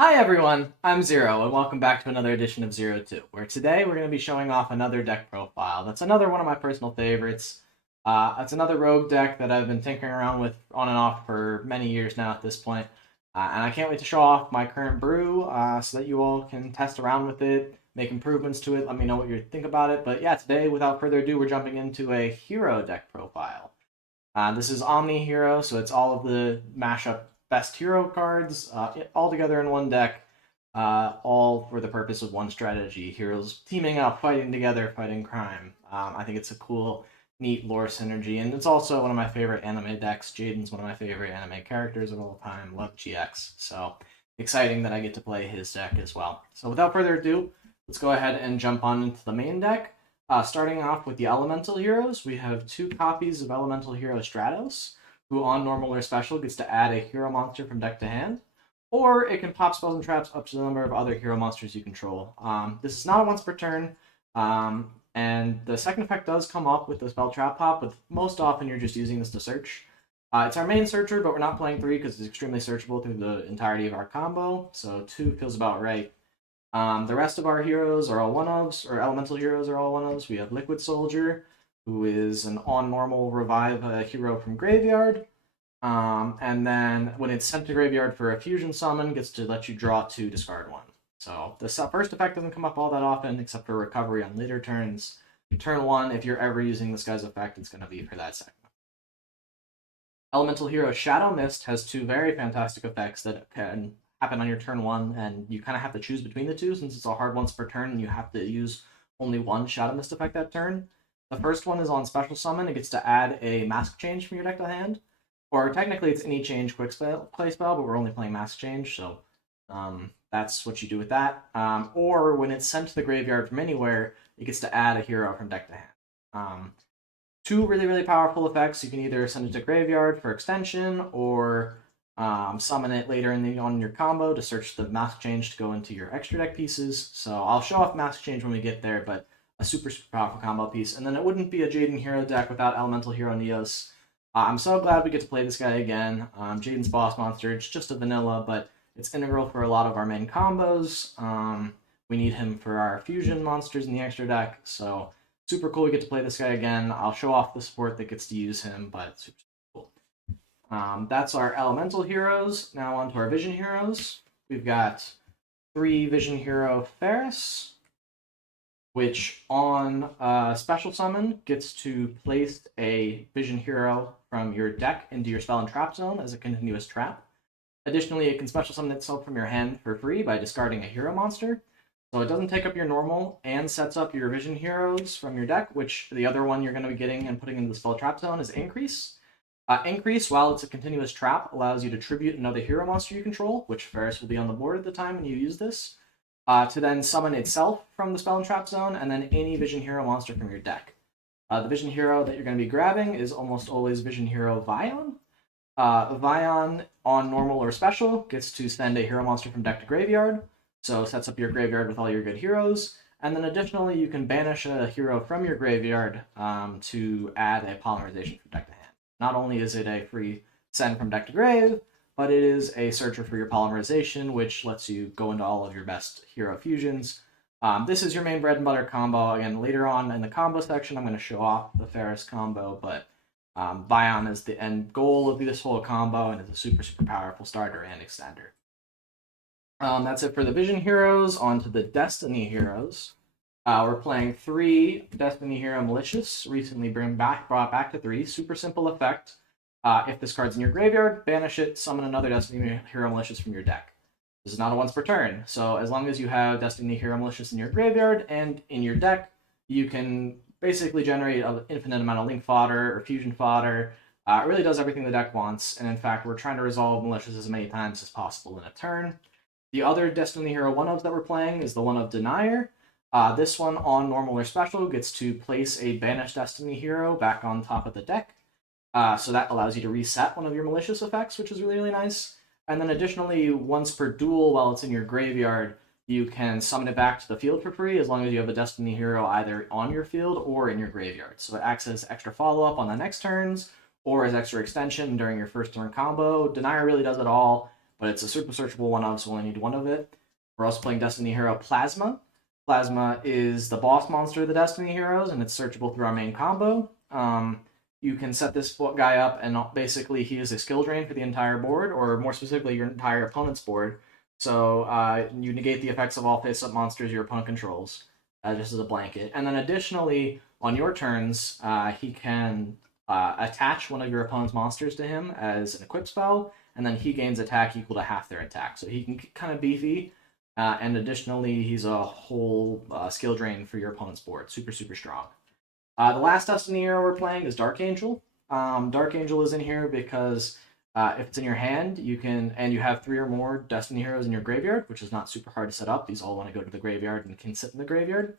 Hi everyone, I'm Zero, and welcome back to another edition of Zero 2, where today we're going to be showing off another deck profile. That's another one of my personal favorites. It's another rogue deck that I've been tinkering around with on and off for many years now at this point. And I can't wait to show off my current brew so that you all can test around with it, make improvements to it, let me know what you think about it. But yeah, today, without further ado, we're jumping into a hero deck profile. This is Omni Hero, so it's all of the mashup best hero cards all together in one deck, all for the purpose of one strategy. Heroes teaming up, fighting together, fighting crime. I think it's a cool, neat lore synergy, and it's also one of my favorite anime decks. Jaden's one of my favorite anime characters of all time. Love GX, so exciting that I get to play his deck as well. So without further ado, let's go ahead and jump on into the main deck. Starting off with the Elemental Heroes, we have two copies of Elemental Hero Stratos, who on normal or special gets to add a hero monster from deck to hand, or it can pop spells and traps up to the number of other hero monsters you control. This is not a once per turn, and the second effect does come up with the spell trap pop, but most often you're just using this to search. It's our main searcher, but we're not playing 3 because it's extremely searchable through the entirety of our combo, so 2 feels about right. The rest of our heroes are all one-ofs, or elemental heroes are all one-ofs. We have Liquid Soldier, who is an on-normal revive hero from Graveyard. And then when it's sent to Graveyard for a fusion summon, gets to let you draw 2, discard 1. So the first effect doesn't come up all that often, except for recovery on later turns. Turn 1, if you're ever using this guy's effect, it's going to be for that segment. Elemental Hero Shadow Mist has 2 very fantastic effects that can happen on your turn 1, and you kind of have to choose between the 2 since it's a hard once per turn and you have to use only one Shadow Mist effect that turn. The first one is on Special Summon. It gets to add a Mask Change from your deck to hand. Or technically it's any change quick play spell, but we're only playing Mask Change, so that's what you do with that. Or when it's sent to the graveyard from anywhere, it gets to add a hero from deck to hand. 2 really, really powerful effects. You can either send it to graveyard for extension, or summon it later on your combo to search the Mask Change to go into your extra deck pieces. So I'll show off Mask Change when we get there, but a super, super powerful combo piece. And then it wouldn't be a Jaden Hero deck without Elemental Hero Neos. I'm so glad we get to play this guy again. Jaden's boss monster, it's just a vanilla, but it's integral for a lot of our main combos. We need him for our fusion monsters in the extra deck, so super cool we get to play this guy again. I'll show off the support that gets to use him, but super cool. That's our Elemental Heroes. Now on to our Vision Heroes. We've got 3 Vision Hero Faris, which on Special Summon gets to place a Vision Hero from your deck into your spell and trap zone as a continuous trap. Additionally, it can Special Summon itself from your hand for free by discarding a hero monster. So it doesn't take up your normal and sets up your Vision Heroes from your deck, which the other one you're going to be getting and putting into the spell trap zone is Increase. Increase, while it's a continuous trap, allows you to tribute another hero monster you control, which Faris will be on the board at the time when you use this, to then summon itself from the spell and trap zone, and then any Vision Hero monster from your deck. The Vision Hero that you're going to be grabbing is almost always Vision Hero Vion. Vion, on normal or special, gets to send a hero monster from deck to graveyard, so sets up your graveyard with all your good heroes. And then additionally, you can banish a hero from your graveyard to add a polymerization from deck to hand. Not only is it a free send from deck to grave, but it is a searcher for your polymerization, which lets you go into all of your best hero fusions. This is your main bread and butter combo. Again, later on in the combo section, I'm going to show off the Faris combo, but Vion is the end goal of this whole combo, and it's a super, super powerful starter and extender. That's it for the Vision Heroes. On to the Destiny Heroes. We're playing 3 Destiny Hero Malicious, recently brought back to 3. Super simple effect. If this card's in your graveyard, banish it, summon another Destiny Hero Malicious from your deck. This is not a once per turn, so as long as you have Destiny Hero Malicious in your graveyard and in your deck, you can basically generate an infinite amount of link fodder or fusion fodder. It really does everything the deck wants, and in fact, we're trying to resolve Malicious as many times as possible in a turn. The other Destiny Hero one-of that we're playing is the one of Denier. This one, on normal or special, gets to place a banished Destiny Hero back on top of the deck. So that allows you to reset one of your malicious effects, which is really, really nice. And then additionally, once per duel while it's in your graveyard, you can summon it back to the field for free as long as you have a Destiny Hero either on your field or in your graveyard. So it acts as extra follow-up on the next turns, or as extra extension during your first turn combo. Denier really does it all. but it's a super searchable one of, so we only need one of it. We're also playing Destiny Hero Plasma. Plasma is the boss monster of the Destiny Heroes, and it's searchable through our main combo. You can set this guy up, and basically he is a skill drain for the entire board, or more specifically, your entire opponent's board. So you negate the effects of all face-up monsters your opponent controls, just as a blanket. And then additionally, on your turns, he can attach one of your opponent's monsters to him as an equip spell, and then he gains attack equal to half their attack. So he can get kind of beefy, and additionally, he's a whole skill drain for your opponent's board. Super, super strong. The last Destiny hero we're playing is Dark Angel. Dark Angel is in here because if it's in your hand, you can, and you have 3 or more Destiny heroes in your graveyard, which is not super hard to set up. These all want to go to the graveyard and can sit in the graveyard.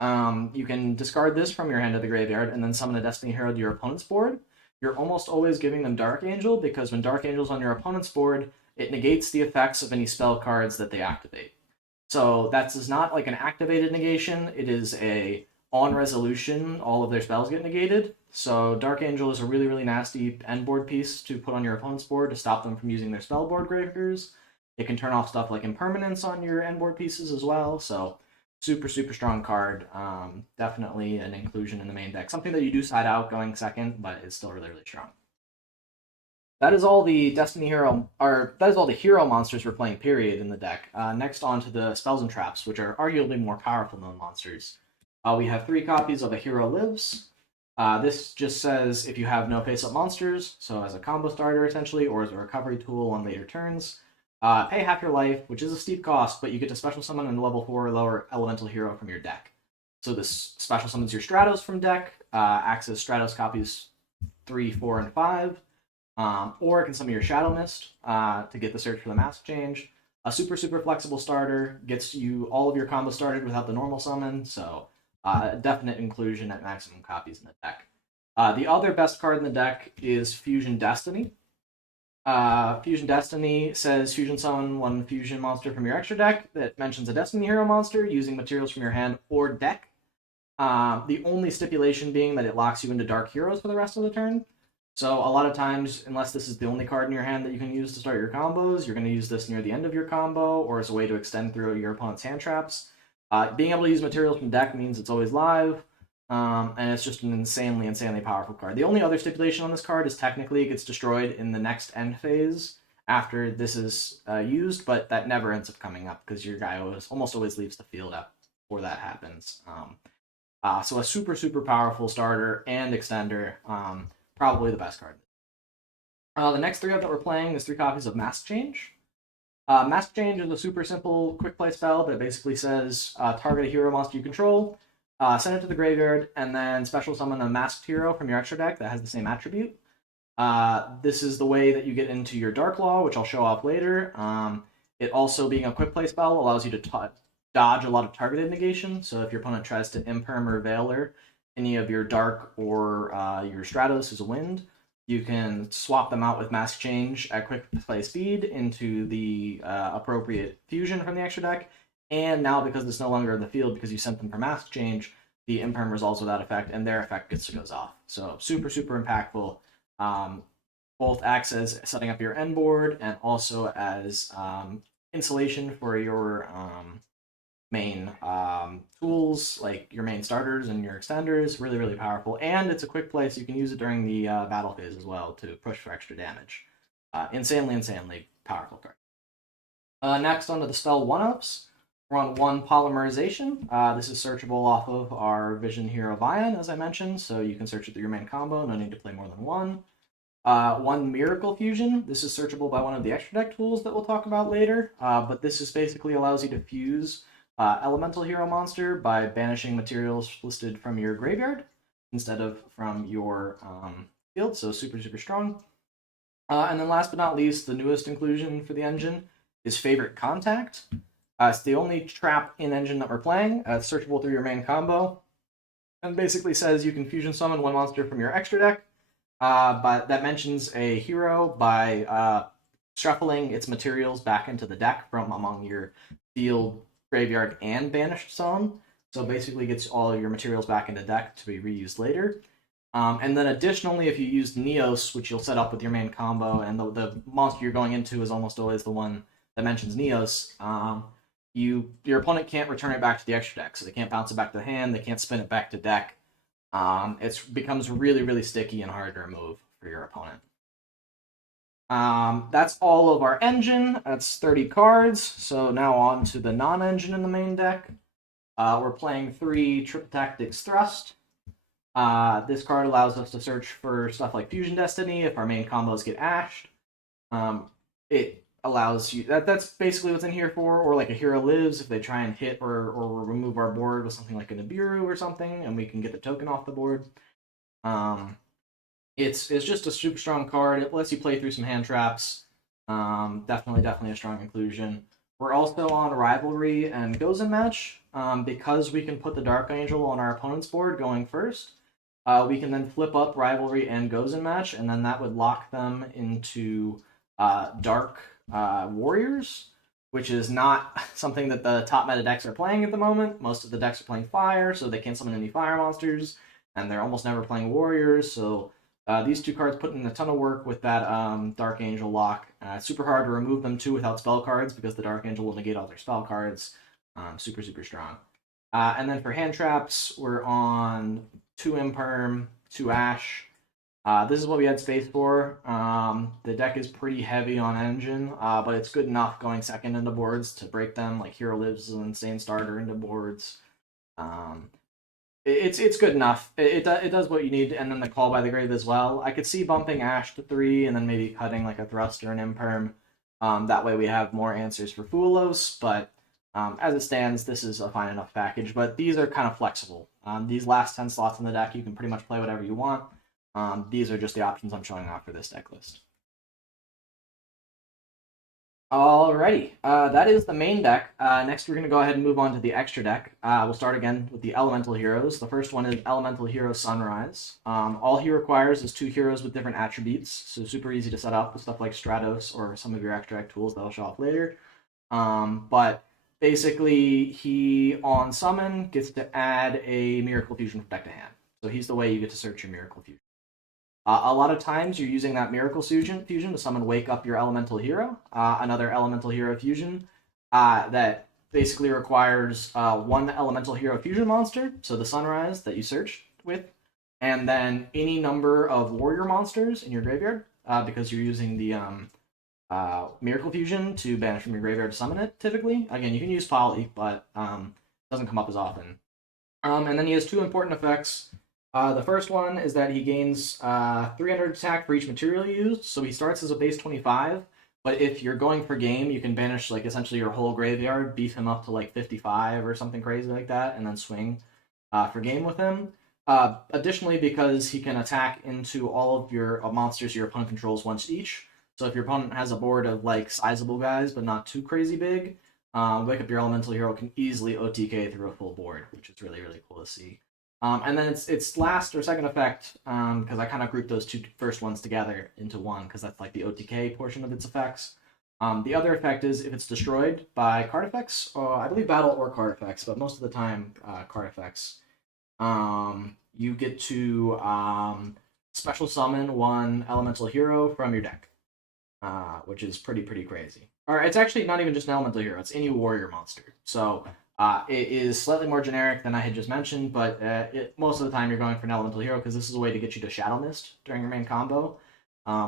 You can discard this from your hand to the graveyard and then summon a Destiny hero to your opponent's board. You're almost always giving them Dark Angel because when Dark Angel's on your opponent's board, it negates the effects of any spell cards that they activate. So that is not like an activated negation. It is a on resolution, all of their spells get negated. So Dark Angel is a really, really nasty end board piece to put on your opponent's board to stop them from using their spell board graveyards. It can turn off stuff like impermanence on your end board pieces as well. So super, super strong card. Definitely an inclusion in the main deck. Something that you do side out going second, but it's still really, really strong. That is all the Destiny hero, or that is all the hero monsters we're playing, period, in the deck. Next on to the spells and traps, which are arguably more powerful than monsters. We have 3 copies of A Hero Lives. This just says if you have no face-up monsters, so as a combo starter essentially, or as a recovery tool on later turns, pay half your life, which is a steep cost, but you get to special summon a level 4 or lower elemental hero from your deck. So this special summons your Stratos from deck, acts as Stratos copies 3, 4, and 5, or it can summon your Shadow Mist to get the search for the mask change. A super, super flexible starter, gets you all of your combos started without the normal summon, so definite inclusion at maximum copies in the deck. The other best card in the deck is Fusion Destiny. Fusion Destiny says fusion summon 1 fusion monster from your extra deck that mentions a Destiny hero monster using materials from your hand or deck. The only stipulation being that it locks you into dark heroes for the rest of the turn. So a lot of times, unless this is the only card in your hand that you can use to start your combos, you're going to use this near the end of your combo or as a way to extend through your opponent's hand traps. Being able to use materials from deck means it's always live, and it's just an insanely, insanely powerful card. The only other stipulation on this card is technically it gets destroyed in the next end phase after this is used, but that never ends up coming up because your guy almost always leaves the field out before that happens. So a super, super powerful starter and extender, probably the best card. The next 3 that we're playing is 3 copies of Mask Change. Mask Change is a super simple quick play spell that basically says target a hero monster you control, send it to the graveyard, and then special summon a masked hero from your extra deck that has the same attribute. This is the way that you get into your Dark Law, which I'll show off later. It also, being a quick play spell, allows you to dodge a lot of targeted negation. So if your opponent tries to Imperm or Veiler any of your Dark or your Stratos as a wind, you can swap them out with Mask Change at quick play speed into the appropriate fusion from the extra deck. And now, because it's no longer in the field because you sent them for Mask Change, the Imperm resolves without effect, and their effect goes off. So super, super impactful. Both acts as setting up your end board and also as insulation for your main tools, like your main starters and your extenders. Really, really powerful. And it's a quick play, so you can use it during the battle phase as well to push for extra damage. Insanely, insanely powerful card. Next, onto the spell 1-ups. We're on 1 Polymerization. This is searchable off of our Vision Hero Vian, as I mentioned, so you can search it through your main combo. No need to play more than 1. 1 Miracle Fusion. This is searchable by one of the extra deck tools that we'll talk about later, but this just basically allows you to fuse Elemental Hero Monster by banishing materials listed from your graveyard instead of from your field, so super, super strong. And then last but not least, the newest inclusion for the engine is Favorite Contact. It's the only trap in engine that we're playing. It's searchable through your main combo, and basically says you can fusion summon 1 monster from your extra deck, but that mentions a hero by shuffling its materials back into the deck from among your field, graveyard, and banished zone. So basically gets all of your materials back into deck to be reused later. And then additionally, if you use Neos, which you'll set up with your main combo, and the monster you're going into is almost always the one that mentions Neos, your opponent can't return it back to the extra deck, so they can't bounce it back to the hand, they can't spin it back to deck. It becomes really, really sticky and hard to remove for your opponent. That's all of our engine. That's 30 cards. So now on to the non-engine in the main deck. We're playing 3 Triple Tactics Thrust. This card allows us to search for stuff like Fusion Destiny if our main combos get ashed. It allows you, that's basically what's in here for, or like a Hero Lives if they try and hit or remove our board with something like a Nibiru or something, and we can get the token off the board. It's just a super strong card. It lets you play through some hand traps. Definitely a strong inclusion. We're also on Rivalry and Gozen Match. Because we can put the Dark Angel on our opponent's board going first, we can then flip up Rivalry and Gozen Match, and then that would lock them into Dark Warriors, which is not something that the top meta decks are playing at the moment. Most of the decks are playing Fire, so they can't summon any Fire monsters, and they're almost never playing Warriors, so these 2 cards put in a ton of work with that Dark Angel lock. It's super hard to remove them too without spell cards because the Dark Angel will negate all their spell cards. Super strong. And then for hand traps, we're on 2 Imperm, 2 Ash. This is what we had space for. The deck is pretty heavy on engine, but it's good enough going second into boards to break them. Like Hero Lives is an insane starter into boards. It's good enough. It does what you need, and then the Call by the Grave as well. I could see bumping Ash to 3 and then maybe cutting like a Thrust or an Imperm. That way we have more answers for Fulos, but as it stands, this is a fine enough package. But these are kind of flexible. These last 10 slots in the deck, you can pretty much play whatever you want. These are just the options I'm showing off for this deck list. Alrighty, that is the main deck. Next, we're going to go ahead and move on to the extra deck. We'll start again with the Elemental Heroes. The first one is Elemental Hero Sunrise. All he requires is 2 heroes with different attributes, so super easy to set up with stuff like Stratos or some of your extra deck tools that I'll show off later. But basically, he, on summon, gets to add a Miracle Fusion from deck to hand. So he's the way you get to search your Miracle Fusion. A lot of times you're using that Miracle Fusion to summon Wake Up your Elemental Hero, another Elemental Hero Fusion that basically requires 1 Elemental Hero Fusion monster, so the Sunrise that you searched with, and then any number of Warrior monsters in your graveyard, because you're using the Miracle Fusion to banish from your graveyard to summon it, typically. Again, you can use Poly, but it doesn't come up as often. And then he has 2 important effects. The first one is that he gains 300 attack for each material used, so he starts as a base 25, but if you're going for game, you can banish like essentially your whole graveyard, beef him up to like 55 or something crazy like that, and then swing for game with him. Additionally, because he can attack into all of your monsters your opponent controls once each, so if your opponent has a board of like sizable guys but not too crazy big, Wake Up Your Elemental Hero can easily OTK through a full board, which is really cool to see. And then its last or second effect, because I kind of grouped those 2 first ones together into one, because that's like the OTK portion of its effects. The other effect is if it's destroyed by card effects, I believe battle or card effects, but most of the time card effects, you get to special summon 1 Elemental Hero from your deck, which is pretty crazy. Or it's actually not even just an Elemental Hero, it's any Warrior monster. So it is slightly more generic than I had just mentioned, but most of the time you're going for an Elemental Hero because this is a way to get you to Shadow Mist during your main combo,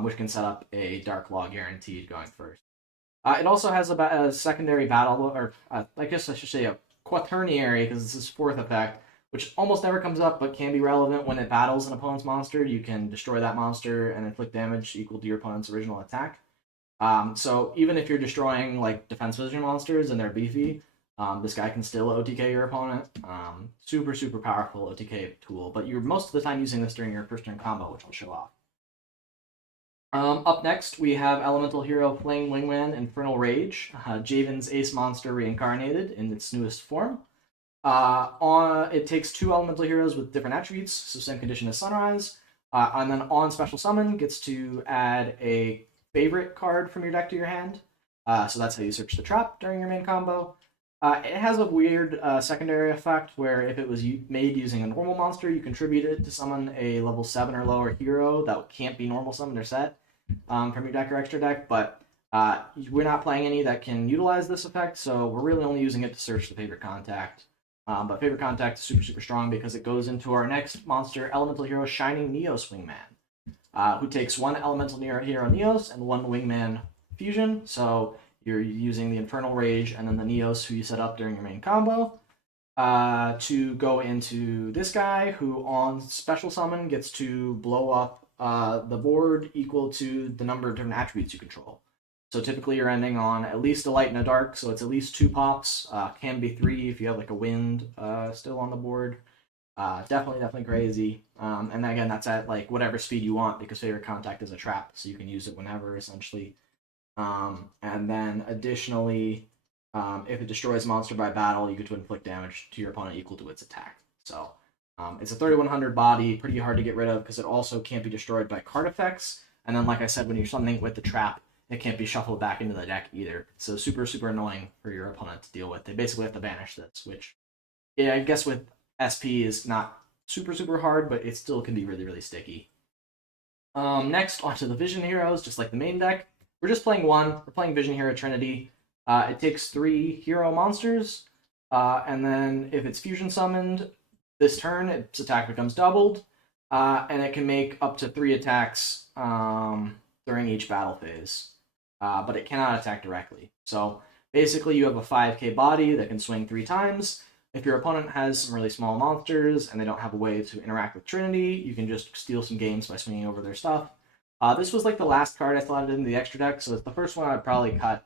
which can set up a Dark Law guaranteed going first. It also has a secondary battle, or I guess I should say a quaternary, because this is 4th effect, which almost never comes up but can be relevant when it battles an opponent's monster. You can destroy that monster and inflict damage equal to your opponent's original attack. So even if you're destroying like defense vision monsters and they're beefy, this guy can still OTK your opponent. Super powerful OTK tool, but you're most of the time using this during your first turn combo, which I'll show off. Up next, we have Elemental Hero Flame Wingman Infernal Rage, Javen's ace monster reincarnated in its newest form. It takes 2 Elemental Heroes with different attributes, so same condition as Sunrise, and then on special summon gets to add a favorite card from your deck to your hand. So that's how you search the trap during your main combo. It has a weird secondary effect where if it was made using a normal monster, you contribute it to summon a level 7 or lower hero that can't be normal summoned or set from your deck or extra deck, but we're not playing any that can utilize this effect, so we're really only using it to search the favorite contact. But favorite contact is super, super strong because it goes into our next monster, Elemental Hero Shining Neos Wingman, who takes one Elemental Hero Neos and one Wingman Fusion, so you're using the Infernal Rage and then the Neos, who you set up during your main combo, to go into this guy, who on special summon gets to blow up the board equal to the number of different attributes you control. So typically you're ending on at least a light and a dark, so it's at least 2 pops. Can be 3 if you have like a wind still on the board. Definitely crazy. And then again, that's at like whatever speed you want because favorite contact is a trap, so you can use it whenever essentially. And then additionally, if it destroys a monster by battle, you get to inflict damage to your opponent equal to its attack. So it's a 3100 body, pretty hard to get rid of because it also can't be destroyed by card effects. And then, like I said, when you're summoning with the trap, it can't be shuffled back into the deck either. So super, super annoying for your opponent to deal with. They basically have to banish this, which, yeah, I guess with SP is not super, super hard, but it still can be really, really sticky. Next, onto the Vision Heroes, just like the main deck. We're just playing one. We're playing Vision Hero Trinity. It takes 3 hero monsters, and then if it's fusion summoned this turn, its attack becomes doubled, and it can make up to 3 attacks during each battle phase, but it cannot attack directly. So basically, you have a 5k body that can swing 3 times. If your opponent has some really small monsters and they don't have a way to interact with Trinity, you can just steal some games by swinging over their stuff. This was like the last card I slotted in the extra deck, so it's the first one I'd probably cut,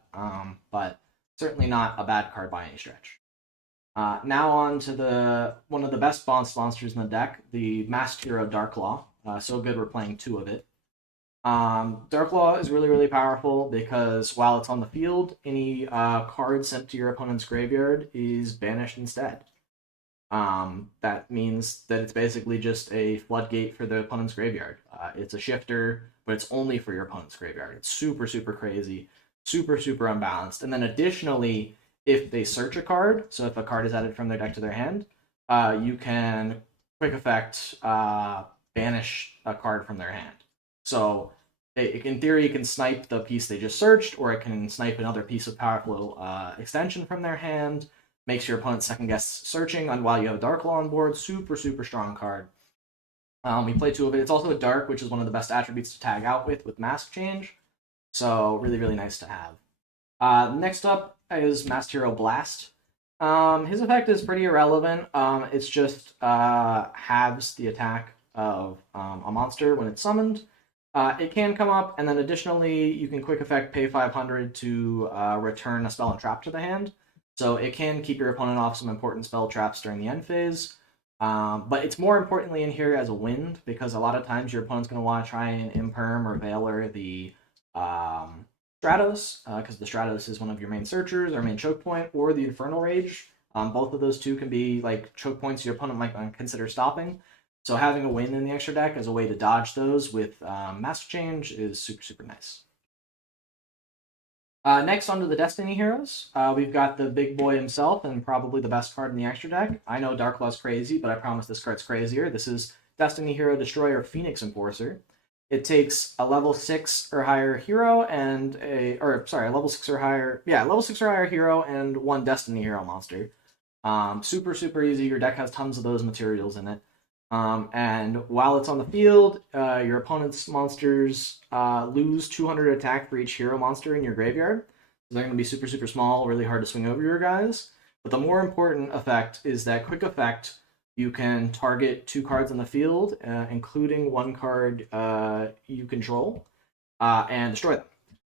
but certainly not a bad card by any stretch. Now on to one of the best boss monsters in the deck, the Masked Hero Darklaw. So good we're playing 2 of it. Darklaw is really, really powerful because while it's on the field, any card sent to your opponent's graveyard is banished instead. That means that it's basically just a floodgate for the opponent's graveyard. It's a shifter, but it's only for your opponent's graveyard. It's super, super crazy, super, super unbalanced. And then additionally, if they search a card, so if a card is added from their deck to their hand, you can quick effect banish a card from their hand. So in theory, it can snipe the piece they just searched, or it can snipe another piece of powerful extension from their hand. Makes your opponent second guess searching on while you have a Darklaw on board. Super, super strong card. We play 2 of it. It's also a dark, which is one of the best attributes to tag out with mask change. So really, really nice to have. Next up is Masked Hero Blast. His effect is pretty irrelevant. It's just halves the attack of a monster when it's summoned. It can come up, and then additionally, you can quick effect pay 500 to return a spell and trap to the hand. So it can keep your opponent off some important spell traps during the end phase. But it's more importantly in here as a wind, because a lot of times your opponent's going to want to try and imperm or Veiler the Stratos, because the Stratos is one of your main searchers or main choke point, or the Infernal Rage. Both of those 2 can be like choke points your opponent might consider stopping. So having a wind in the extra deck as a way to dodge those with mask change is super, super nice. Next, onto the Destiny Heroes. We've got the big boy himself and probably the best card in the extra deck. I know Darklaw's crazy, but I promise this card's crazier. This is Destiny Hero Destroyer Phoenix Enforcer. It takes a level 6 or higher hero and a level 6 or higher hero and 1 Destiny Hero monster. Super, super easy. Your deck has tons of those materials in it. And while it's on the field, your opponent's monsters lose 200 attack for each hero monster in your graveyard. So they're going to be super, super small, really hard to swing over your guys. But the more important effect is that quick effect. You can target 2 cards on the field, including 1 card you control, and destroy them.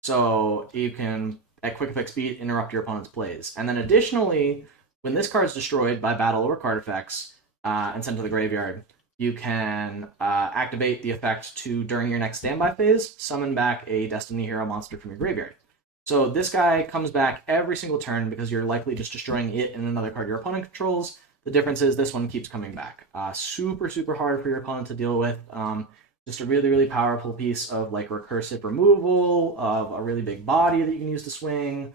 So you can, at quick effect speed, interrupt your opponent's plays. And then additionally, when this card is destroyed by battle or card effects, and sent to the graveyard, you can activate the effect to, during your next standby phase, summon back a Destiny Hero monster from your graveyard. So this guy comes back every single turn because you're likely just destroying it and another card your opponent controls. The difference is this one keeps coming back. Super, super hard for your opponent to deal with. Just a really, really powerful piece of like recursive removal, of a really big body that you can use to swing.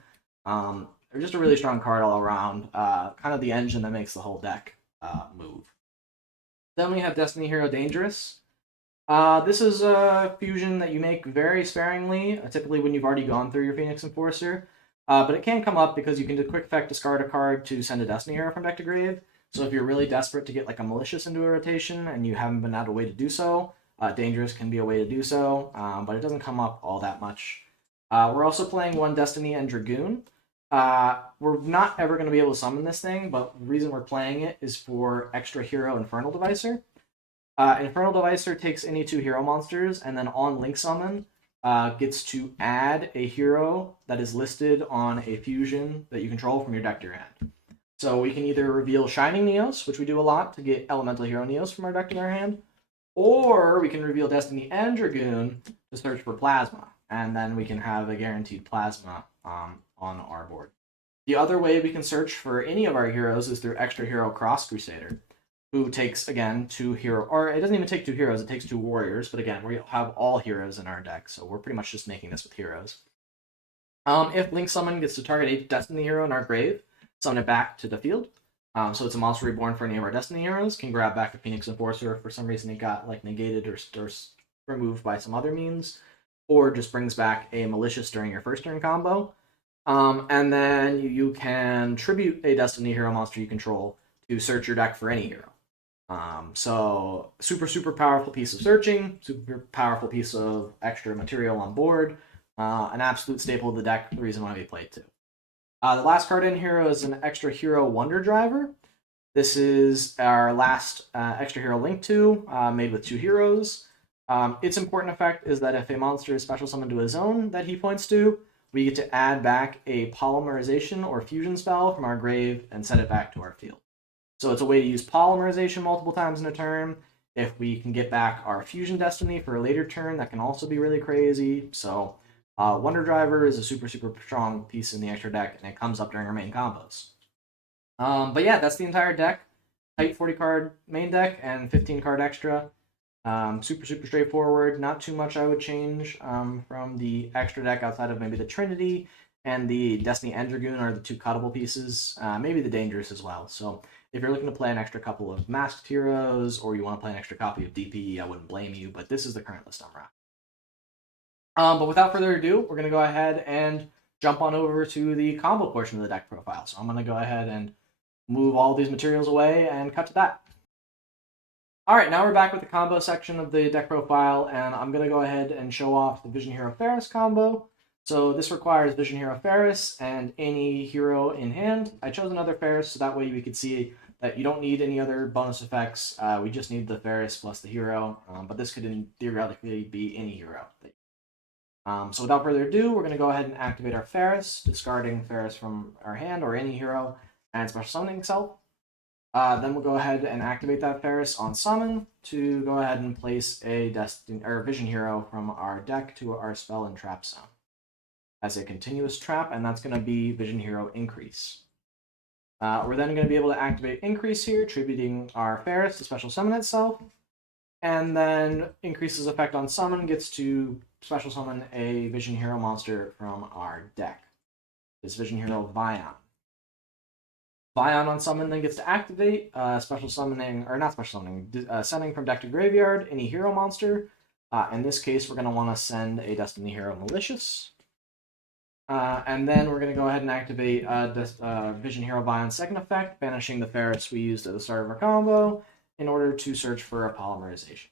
They're just a really strong card all around. Kind of the engine that makes the whole deck move. Then we have Destiny Hero Dangerous. This is a fusion that you make very sparingly, typically when you've already gone through your Phoenix Enforcer. But it can come up because you can do quick effect discard a card to send a Destiny Hero from deck to grave. So if you're really desperate to get like a Malicious into a rotation and you haven't been out a way to do so, Dangerous can be a way to do so, but it doesn't come up all that much. We're also playing one Destiny and Dragoon. We're not ever going to be able to summon this thing, but the reason we're playing it is for extra hero Infernal Devicer. Infernal Devicer takes any 2 hero monsters, and then on Link Summon, gets to add a hero that is listed on a fusion that you control from your deck to your hand. So we can either reveal Shining Neos, which we do a lot to get Elemental Hero Neos from our deck to our hand, or we can reveal Destiny and Dragoon to search for Plasma, and then we can have a guaranteed Plasma on our board. The other way we can search for any of our heroes is through Extra Hero Cross Crusader, who takes, again, 2 hero, or it doesn't even take 2 heroes, it takes 2 warriors, but again, we have all heroes in our deck, so we're pretty much just making this with heroes. If Link Summon gets to target a Destiny hero in our grave, summon it back to the field. So it's a monster reborn for any of our Destiny heroes, can grab back a Phoenix Enforcer if for some reason it got like negated or removed by some other means, or just brings back a Malicious during your first turn combo. And then you can tribute a Destiny hero monster you control to search your deck for any hero. So super powerful piece of searching, super powerful piece of extra material on board, an absolute staple of the deck, the reason why we play it too. The last card in here is an Extra Hero Wonder Driver. This is our last Extra Hero Link 2, made with 2 heroes. Its important effect is that if a monster is special summoned to a zone that he points to, we get to add back a polymerization or fusion spell from our grave and send it back to our field. So it's a way to use polymerization multiple times in a turn. If we can get back our Fusion Destiny for a later turn, that can also be really crazy. So Wonder Driver is a super strong piece in the extra deck, and it comes up during our main combos. But yeah, that's the entire deck. Tight 40-card main deck and 15-card extra. Super straightforward. Not too much I would change from the extra deck outside of maybe the Trinity and the Destiny and Dragoon are the 2 cuttable pieces. Maybe the Dangerous as well. So if you're looking to play an extra couple of Masked Heroes, or you want to play an extra copy of DP, I wouldn't blame you, but this is the current list I'm rocking. But without further ado, we're going to go ahead and jump on over to the combo portion of the deck profile. So I'm going to go ahead and move all these materials away and cut to that. Alright, now we're back with the combo section of the deck profile, and I'm going to go ahead and show off the Vision Hero Faris combo. So this requires Vision Hero Faris and any hero in hand. I chose another Faris so that way we could see that you don't need any other bonus effects. We just need the Faris plus the hero, but this could theoretically be any hero. So without further ado, we're going to go ahead and activate our Faris, discarding Faris from our hand or any hero, and special summoning itself. Then we'll go ahead and activate that Faris on summon to go ahead and place a Vision Hero from our deck to our spell and trap zone as a continuous trap, and that's going to be Vision Hero Increase. We're then going to be able to activate Increase here, tributing our Faris to special summon itself, and then Increase's effect on summon gets to special summon a Vision Hero monster from our deck. This Vision Hero Vion. Vion on summon then gets to activate special summoning, or not special summoning, sending from deck to graveyard any hero monster. In this case, we're going to want to send a Destiny Hero Malicious. And then we're going to go ahead and activate Vision Hero Vion's second effect, banishing the Faris we used at the start of our combo in order to search for a polymerization.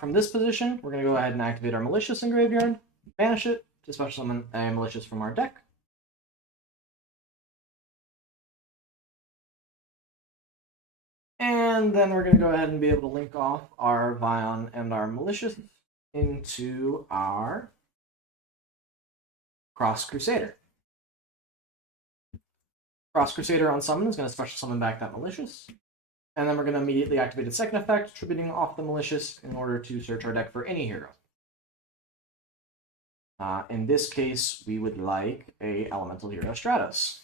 From this position, we're going to go ahead and activate our Malicious in graveyard, banish it to special summon a Malicious from our deck. And then we're going to go ahead and be able to link off our Vion and our Malicious into our Cross Crusader. Cross Crusader on summon is going to special summon back that Malicious. And then we're going to immediately activate its second effect, tributing off the Malicious in order to search our deck for any hero. In this case, we would like a Elemental Hero Stratos.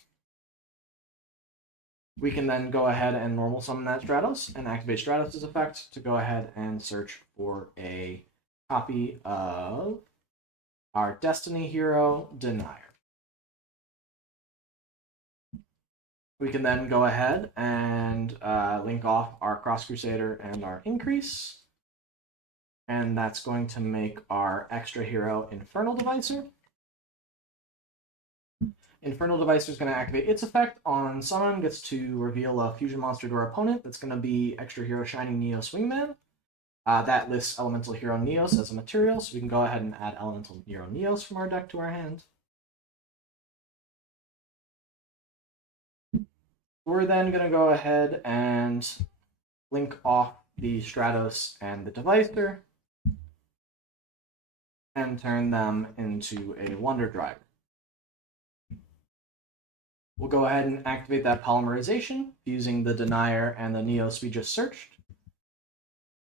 We can then go ahead and normal summon that Stratos and activate Stratos' effect to go ahead and search for a copy of our Destiny Hero Denier. We can then go ahead and link off our Cross Crusader and our Increase. And that's going to make our extra hero Infernal Devicer. Infernal Devicer is going to activate its effect on summon, gets to reveal a fusion monster to our opponent. That's going to be extra hero Shining Neos Wingman. That lists Elemental Hero Neos as a material, so we can go ahead and add Elemental Hero Neos from our deck to our hand. We're then going to go ahead and link off the Stratos and the Devicer and turn them into a Wonder Driver. We'll go ahead and activate that polymerization using the Denier and the Neos we just searched.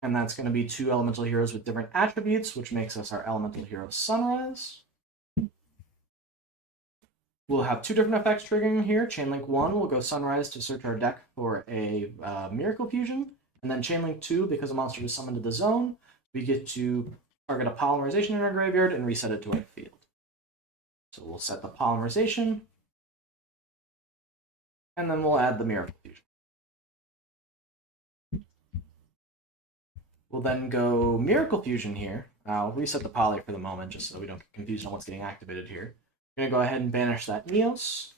And that's going to be 2 elemental heroes with different attributes, which makes us our elemental hero Sunrise. We'll have 2 different effects triggering here. Chainlink 1 will go Sunrise to search our deck for a Miracle Fusion. And then Chainlink 2, because a monster was summoned to the zone, we get to target a polymerization in our graveyard and reset it to our field. So we'll set the polymerization. And then we'll add the Miracle Fusion. We'll then go Miracle Fusion here. I'll reset the poly for the moment just so we don't get confused on what's getting activated here. We're going to go ahead and banish that Neos.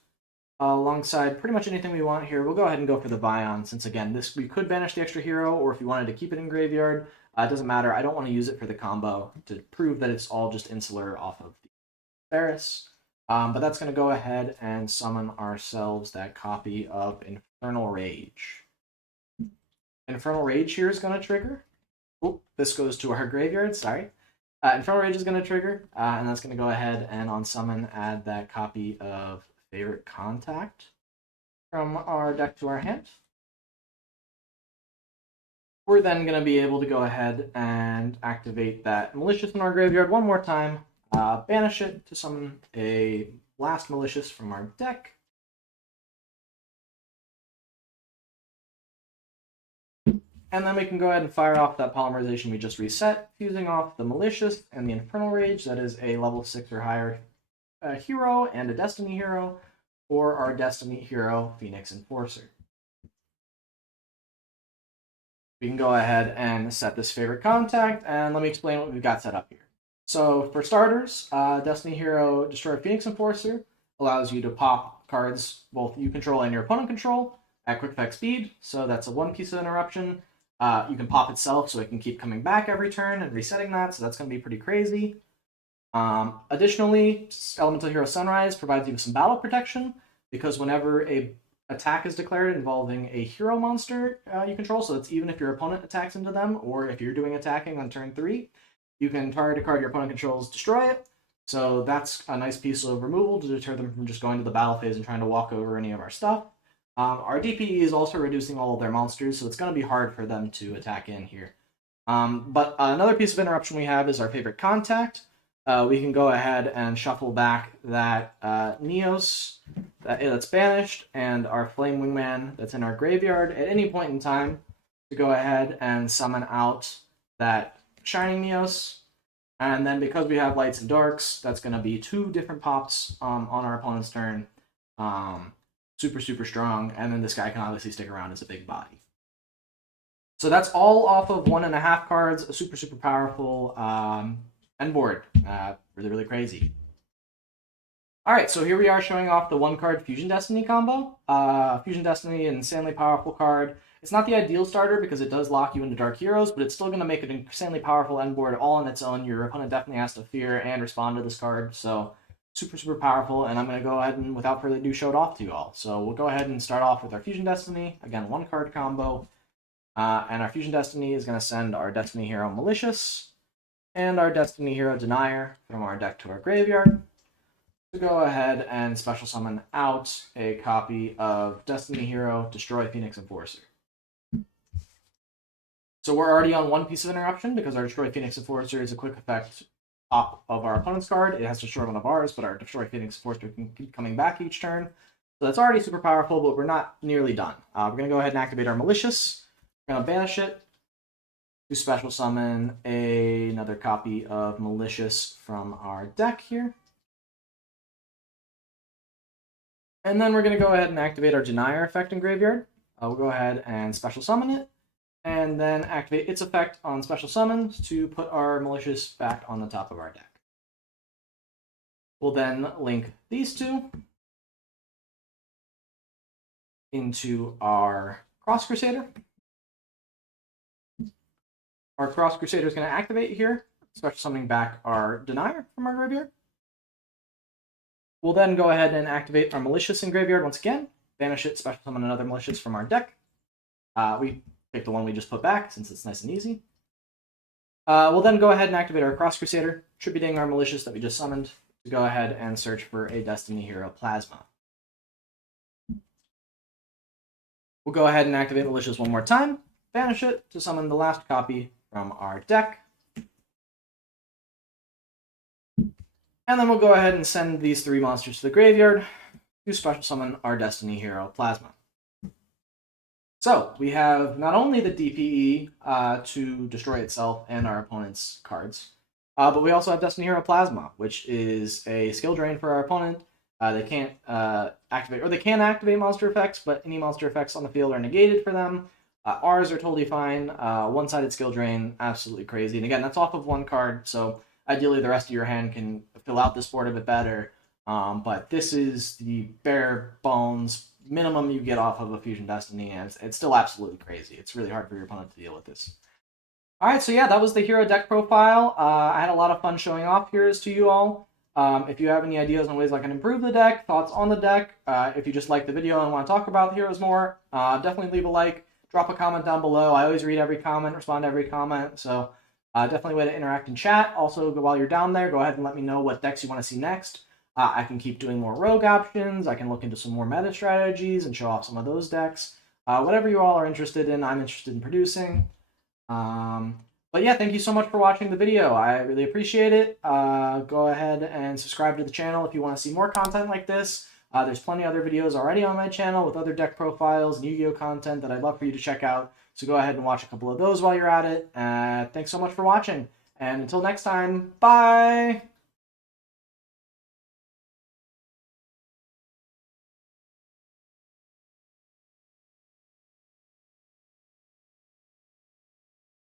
Alongside pretty much anything we want here, we'll go ahead and go for the Vion, since again, we could banish the extra hero, or if you wanted to keep it in graveyard, it doesn't matter. I don't want to use it for the combo to prove that it's all just insular off of the Faris. But that's going to go ahead and summon ourselves that copy of Infernal Rage. Infernal Rage here is going to trigger. Oh, this goes to our graveyard, sorry. Infernal Rage is going to trigger, and that's going to go ahead and on summon add that copy of Favorite Contact from our deck to our hand. We're then going to be able to go ahead and activate that Malicious in our graveyard one more time, banish it to summon a last Malicious from our deck. And then we can go ahead and fire off that polymerization we just reset, fusing off the Malicious and the Infernal Rage. That is a level 6 or higher hero and a Destiny hero, or our Destiny hero, Phoenix Enforcer. We can go ahead and set this Favorite Contact, and let me explain what we've got set up here. So for starters, Destiny hero Destroy Phoenix Enforcer allows you to pop cards both you control and your opponent control at quick effect speed, so that's a 1 piece of interruption. You can pop itself so it can keep coming back every turn and resetting that, so that's going to be pretty crazy. Additionally, Elemental Hero Sunrise provides you with some battle protection, because whenever a attack is declared involving a hero monster you control, so that's even if your opponent attacks into them, or if you're doing attacking on turn 3, you can target a card your opponent controls, destroy it. So that's a nice piece of removal to deter them from just going to the battle phase and trying to walk over any of our stuff. Our DPE is also reducing all of their monsters, so it's going to be hard for them to attack in here. But another piece of interruption we have is our Favorite Contact. We can go ahead and shuffle back that Neos that's banished and our Flame Wingman that's in our graveyard at any point in time to go ahead and summon out that Shining Neos. And then because we have Lights and Darks, that's going to be 2 different pops on our opponent's turn. Super, super strong. And then this guy can obviously stick around as a big body. So that's all off of 1.5 cards. Super, super powerful end board. Really, really crazy. Alright, so here we are showing off the 1-card Fusion Destiny combo. Fusion Destiny, an insanely powerful card. It's not the ideal starter because it does lock you into Dark Heroes, but it's still going to make an insanely powerful end board all on its own. Your opponent definitely has to fear and respond to this card, so super, super powerful, and I'm going to go ahead and, without further ado, show it off to you all. So we'll go ahead and start off with our Fusion Destiny. Again, 1-card combo. And our Fusion Destiny is going to send our Destiny Hero Malicious and our Destiny Hero Denier from our deck to our graveyard to go ahead and special summon out a copy of Destiny Hero Destroy Phoenix Enforcer. So we're already on 1 piece of interruption because our Destroy Phoenix Enforcer is a quick effect top of our opponent's card. It has to destroy one of ours, but our Destroy Phoenix Enforcer can keep coming back each turn. So that's already super powerful, but we're not nearly done. We're going to go ahead and activate our Malicious. We're going to banish it to special summon another copy of Malicious from our deck here. And then we're going to go ahead and activate our Denier effect in Graveyard. We'll go ahead and special summon it, and then activate its effect on special summons to put our Malicious back on the top of our deck. We'll then link these two into our Cross Crusader. Our Cross Crusader is going to activate here, special summoning back our Denier from our graveyard. We'll then go ahead and activate our Malicious in Graveyard once again, banish it, special summon another Malicious from our deck. We pick the one we just put back since it's nice and easy. We'll then go ahead and activate our Cross Crusader, attributing our Malicious that we just summoned to go ahead and search for a Destiny Hero Plasma. We'll go ahead and activate Malicious one more time, banish it to summon the last copy from our deck. And then we'll go ahead and send these 3 monsters to the graveyard to special summon our Destiny Hero Plasma. So we have not only the DPE to destroy itself and our opponent's cards, but we also have Destiny Hero Plasma, which is a skill drain for our opponent. They can't activate, or they can activate monster effects, but any monster effects on the field are negated for them. Ours are totally fine. One-sided skill drain, absolutely crazy. And again, that's off of 1 card, so ideally the rest of your hand can fill out this board a bit better. But this is the bare bones minimum you get off of a Fusion Destiny, and it's still absolutely crazy. It's really hard for your opponent to deal with this. Alright, so yeah, that was the hero deck profile. I had a lot of fun showing off heroes to you all. If you have any ideas on ways I can improve the deck, thoughts on the deck, if you just like the video and want to talk about heroes more, definitely leave a like, drop a comment down below. I always read every comment, respond to every comment, so definitely a way to interact in chat. Also, while you're down there, go ahead and let me know what decks you want to see next. I can keep doing more rogue options. I can look into some more meta strategies and show off some of those decks. Whatever you all are interested in, I'm interested in producing. But yeah, thank you so much for watching the video. I really appreciate it. Go ahead and subscribe to the channel if you want to see more content like this. There's plenty of other videos already on my channel with other deck profiles and Yu-Gi-Oh content that I'd love for you to check out. So go ahead and watch a couple of those while you're at it. Thanks so much for watching. And until next time, bye!